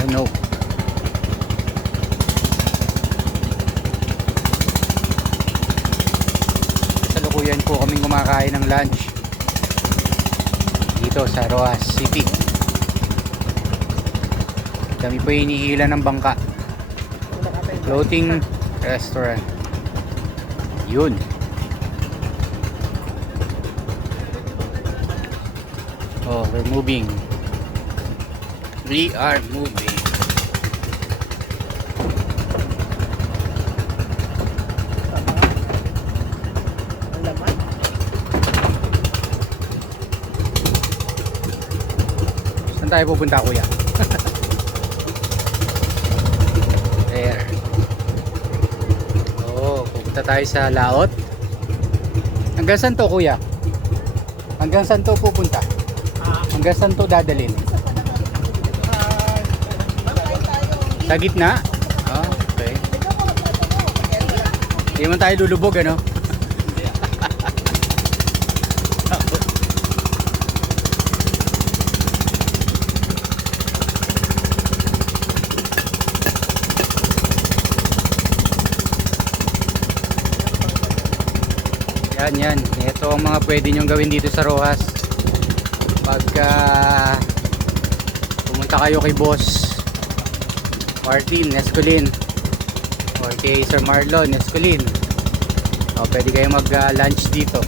Ano? Kasalukuyan po kaming kumakain ng lunch dito sa Roas City. Kami po hinihila ng bangka. Floating restaurant. Yun. Oh, we're moving. We are moving. Saan tayo pupunta kuya? There. Oo, pupunta tayo sa Laot. Hanggang saan to kuya? Hanggang saan to pupunta? Ah, Hanggang saan to dadalhin? ah, matay tayo. Sa gitna? Ah, okay. Hindi man tayo lulubog ano? Yan, yan. Ito ang mga pwede nyong gawin dito sa Rojas. Pagka pumunta kayo kay boss Martin Escolin or kay Sir Marlon Escolin. O, pwede kayo mag-lunch dito.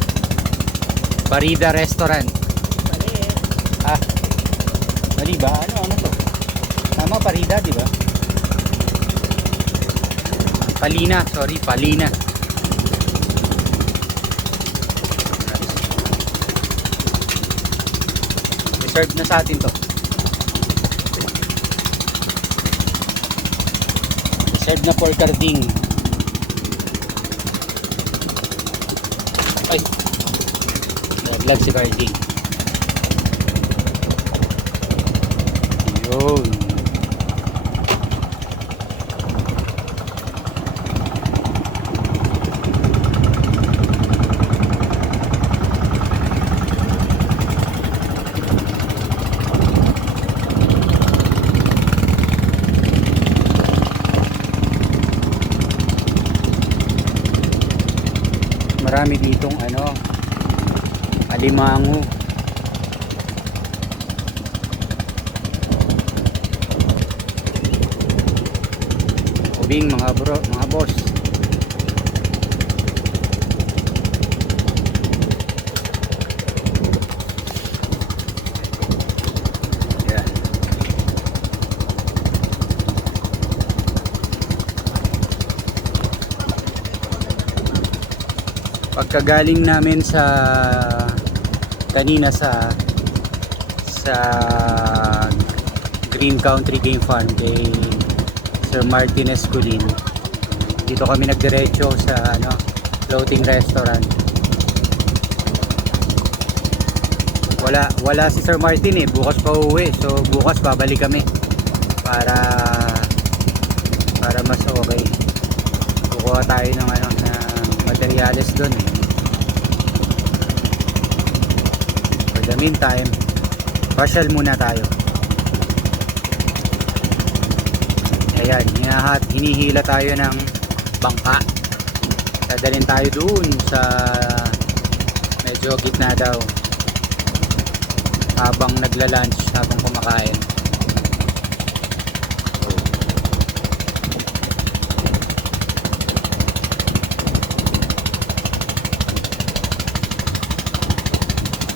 Barida Restaurant. Mali. Ah, mali ba? Ano, ano to? Tama, Parida, di ba? Palina, sorry, Palina. Reserve na sa atin to. Reserve na for Carding. Ay, Nag-vlog si Carding. Yun. Marami ditong ano, alimango. Ubing mga bro, mga boss. Yan. Pagkagaling namin sa kanina sa sa Green Country Game Farm kay Sir Martin Esculin. Dito kami nagdiretso sa ano, floating restaurant. Wala wala si Sir Martin eh, bukas pa uuwi. So bukas babalik kami para para mas okay. Kukuha tayo ng ano materyales doon eh. For the meantime, pasyal muna tayo. Ayan, hinahat, hinihila tayo ng bangka. Dadalhin tayo doon sa medyo gitna daw. Habang nagla-lunch, habang kumakain.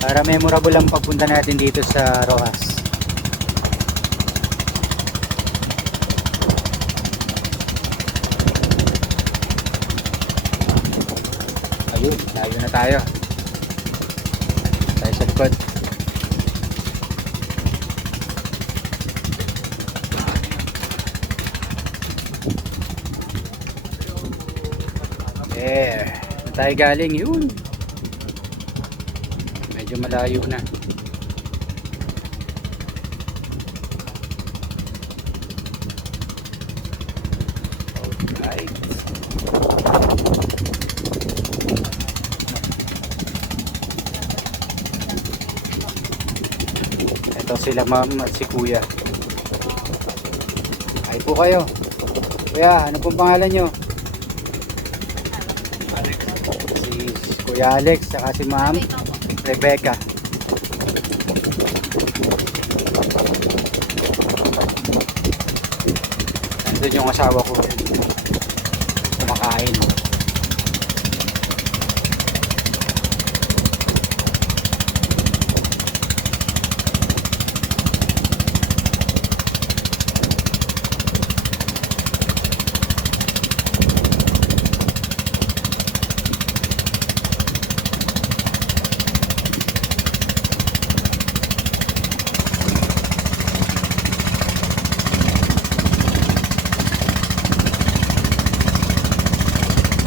Para memorable ang pagpunta natin dito sa Rojas. Ayun, layo na tayo. Tayo sa likod. There. Tayo galing? Yun. Medyo malayo na. Alright. Ito sila ma'am at si kuya. Ay po kayo. Kuya, ano pong pangalan nyo? Si Kuya Alex, saka si Ma'am Rebecca. Nandun yung asawa ko. Kumakain.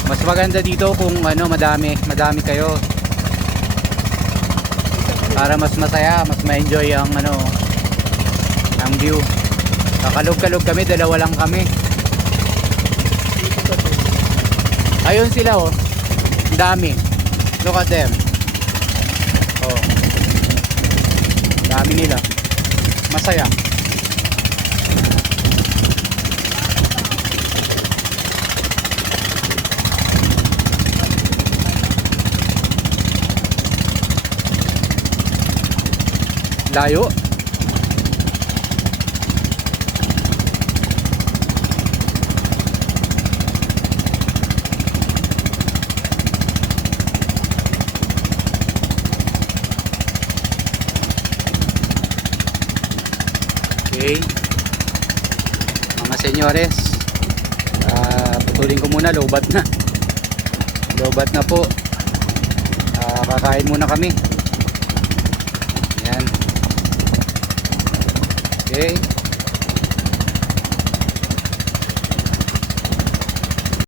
Mas maganda dito kung ano, madami, madami kayo. Para mas masaya, mas ma-enjoy ang ano, ang view. Kakalog-kalog kami, dalawa lang kami. Ayun sila oh. Dami. Look at them. Oh. Dami nila. Masaya. Layo. Okay. Mga senyores, ah, putulin ko muna, lobat na. Lobat na po. Ah, kakain muna kami. Yan. Okay.